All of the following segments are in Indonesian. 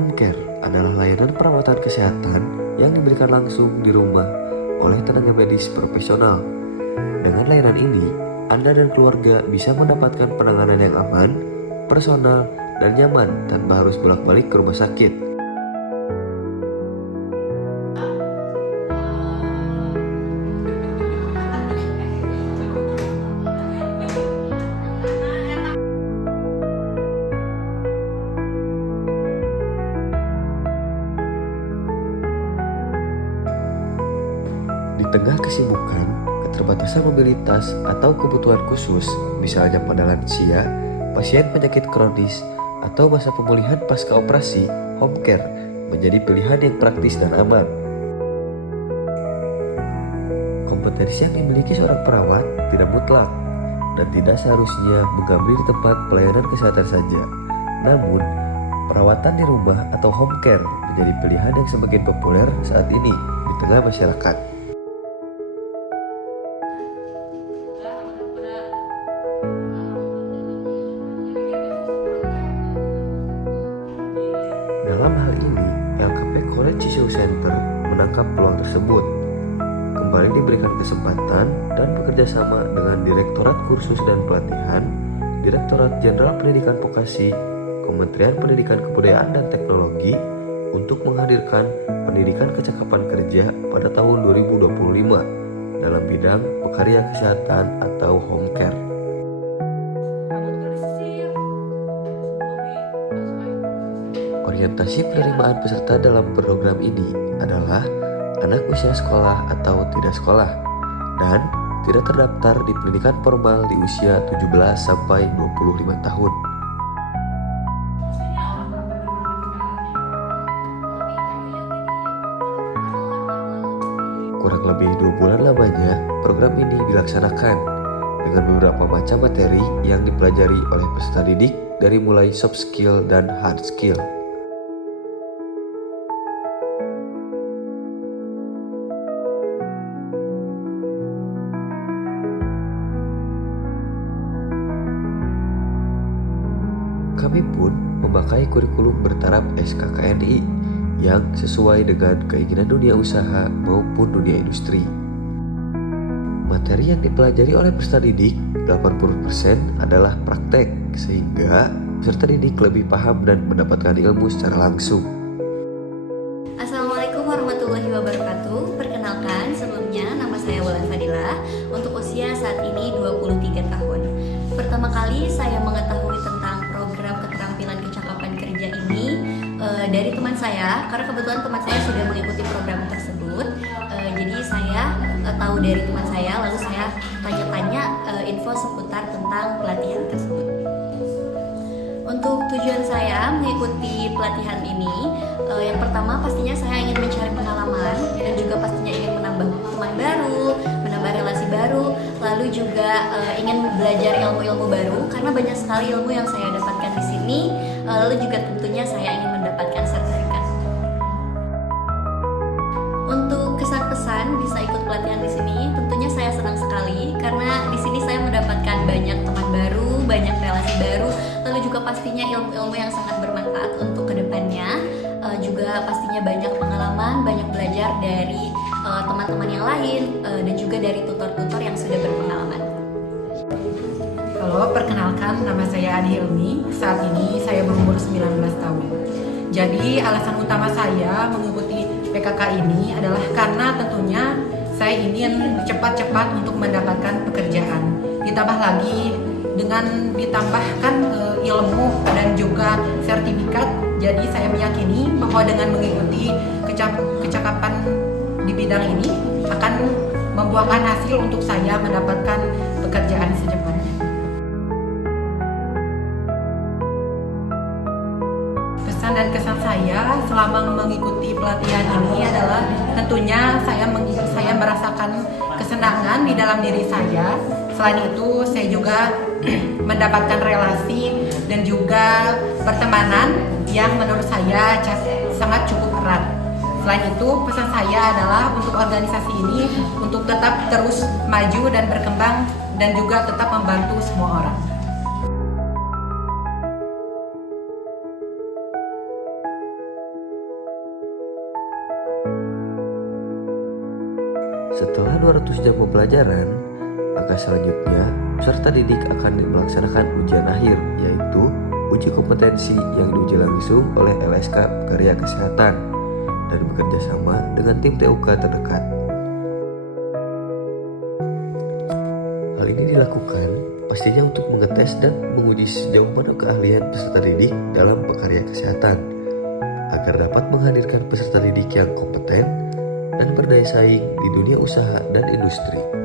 Home care adalah layanan perawatan kesehatan yang diberikan langsung di rumah oleh tenaga medis profesional. Dengan layanan ini, Anda dan keluarga bisa mendapatkan penanganan yang aman, personal, dan nyaman tanpa harus bolak-balik ke rumah sakit. Di tengah kesibukan, keterbatasan mobilitas, atau kebutuhan khusus, misalnya pada lansia, pasien penyakit kronis, atau masa pemulihan pasca operasi, home care menjadi pilihan yang praktis dan aman. Kompetensi yang dimiliki seorang perawat tidak mutlak dan tidak seharusnya mengambil di tempat pelayanan kesehatan saja. Namun, perawatan di rumah atau home care menjadi pilihan yang semakin populer saat ini di tengah masyarakat. Dalam hal ini, LKP College Shisu Center menangkap peluang tersebut. Kembali diberikan kesempatan dan bekerja sama dengan Direktorat Kursus dan Pelatihan, Direktorat Jenderal Pendidikan Vokasi, Kementerian Pendidikan Kebudayaan dan Teknologi untuk menghadirkan pendidikan kecakapan kerja pada tahun 2025 dalam bidang pekarya kesehatan atau home care. Orientasi penerimaan peserta dalam program ini adalah anak usia sekolah atau tidak sekolah dan tidak terdaftar di pendidikan formal di usia 17 sampai 25 tahun. Kurang lebih 2 bulan lamanya, program ini dilaksanakan dengan beberapa macam materi yang dipelajari oleh peserta didik dari mulai soft skill dan hard skill. Kami pun memakai kurikulum bertaraf SKKNI yang sesuai dengan keinginan dunia usaha maupun dunia industri. Materi yang dipelajari oleh peserta didik 80% adalah praktek, sehingga peserta didik lebih paham dan mendapatkan ilmu secara langsung. Assalamualaikum warahmatullahi wabarakatuh. Perkenalkan, sebelumnya nama saya Wulan Fadila. Untuk usia saat ini 23 tahun. Pertama kali saya mengetahui tentang program keterampilan kecakapan kerja ini dari teman saya, karena kebetulan teman saya sudah mengikuti program tersebut. Jadi saya tahu dari teman saya, lalu saya tanya-tanya info seputar tentang pelatihan tersebut. Untuk tujuan saya mengikuti pelatihan ini, yang pertama pastinya saya ingin mencari pengalaman dan juga pastinya ingin menambah teman baru, menambah relasi baru, lalu juga ingin belajar ilmu-ilmu baru karena banyak sekali ilmu yang saya dapatkan di sini, lalu juga tentunya saya ingin mendapatkan sertifikat. Untuk kesan-pesan bisa ikut pelatihan di sini, tentunya saya senang sekali karena di sini saya mendapatkan banyak teman baru, banyak relasi baru, lalu juga pastinya ilmu-ilmu yang sangat bermanfaat untuk kedepannya. Juga pastinya banyak pengalaman, banyak belajar dari teman-teman yang lain dan juga dari tutor-tutor yang sudah berpengalaman. Halo, perkenalkan nama saya Adi Hilmi. Saat ini saya berumur 19 tahun. Jadi alasan utama saya mengikuti PKK ini adalah karena tentunya saya ingin cepat-cepat untuk mendapatkan pekerjaan. Ditambah lagi dengan ditambahkan ilmu dan juga sertifikat. Jadi saya meyakini bahwa dengan mengikuti kecakapan di bidang ini akan membuahkan hasil untuk saya mendapatkan pekerjaan secepatnya. Pesan dan kesan saya selama mengikuti pelatihan ini adalah tentunya saya merasakan kesenangan di dalam diri saya. Selain itu saya juga mendapatkan relasi dan juga pertemanan yang menurut saya sangat cukup erat. Selain itu, pesan saya adalah untuk organisasi ini untuk tetap terus maju dan berkembang dan juga tetap membantu semua orang. Setelah 200 jam pembelajaran, langkah selanjutnya peserta didik akan melaksanakan ujian akhir, yaitu uji kompetensi yang diuji langsung oleh LSK Pekerja Kesehatan dan bekerja sama dengan tim TUK terdekat. Hal ini dilakukan pastinya untuk mengetes dan menguji sejauh mana keahlian peserta didik dalam pekerja kesehatan, agar dapat menghadirkan peserta didik yang kompeten dan berdaya saing di dunia usaha dan industri.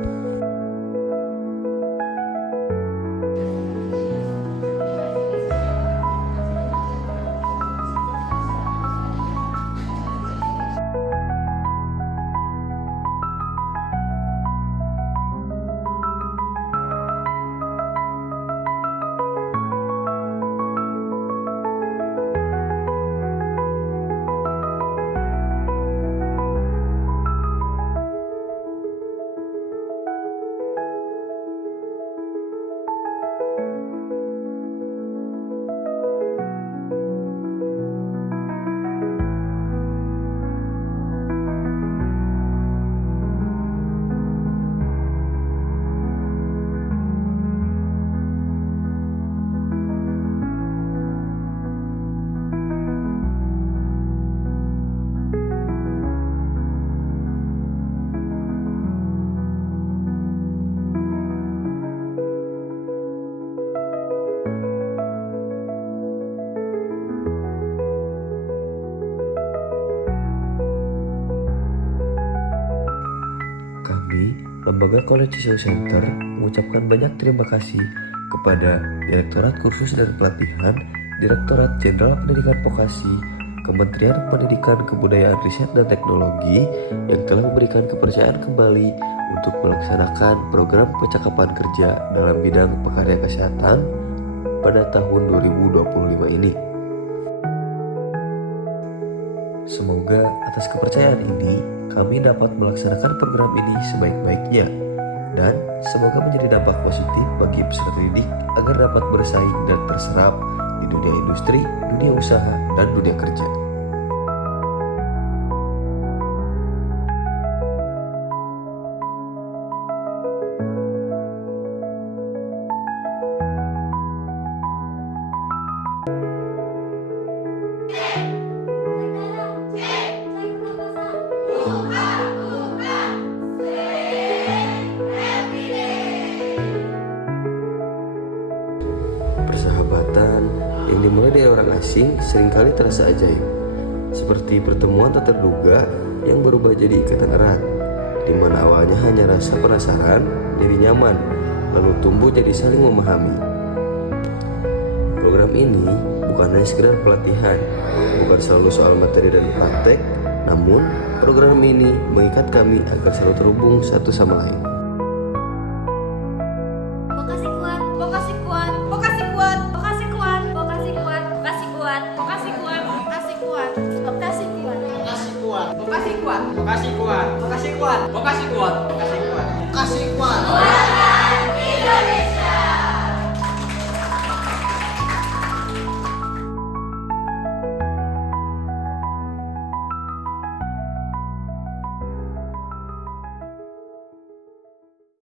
Lembaga College Issue Center mengucapkan banyak terima kasih kepada Direktorat Kursus dan Pelatihan, Direktorat Jenderal Pendidikan Vokasi, Kementerian Pendidikan Kebudayaan Riset dan Teknologi yang telah memberikan kepercayaan kembali untuk melaksanakan program percakapan kerja dalam bidang pekerja kesehatan pada tahun 2025 ini. Semoga atas kepercayaan ini kami dapat melaksanakan program ini sebaik-baiknya dan semoga menjadi dampak positif bagi peserta didik agar dapat bersaing dan terserap di dunia industri, dunia usaha, dan dunia kerja. Persahabatan yang dimulai dari orang asing seringkali terasa ajaib, seperti pertemuan tak terduga yang berubah jadi ikatan erat, di mana awalnya hanya rasa penasaran jadi nyaman, lalu tumbuh jadi saling memahami. Program ini bukan hanya sekedar pelatihan, bukan selalu soal materi dan praktek, namun program ini mengikat kami agar selalu terhubung satu sama lain. Vokasi kuat, vokasi kuat, vokasi kuat, vokasi kuat, vokasi kuat, vokasi kuat, vokasi kuat, vokasi kuat, vokasi kuat, Vokasi kuat, Vokasi kuat. vokasi kuat, Vokasi kuat. vokasi kuat, vokasi kuat, vokasi kuat.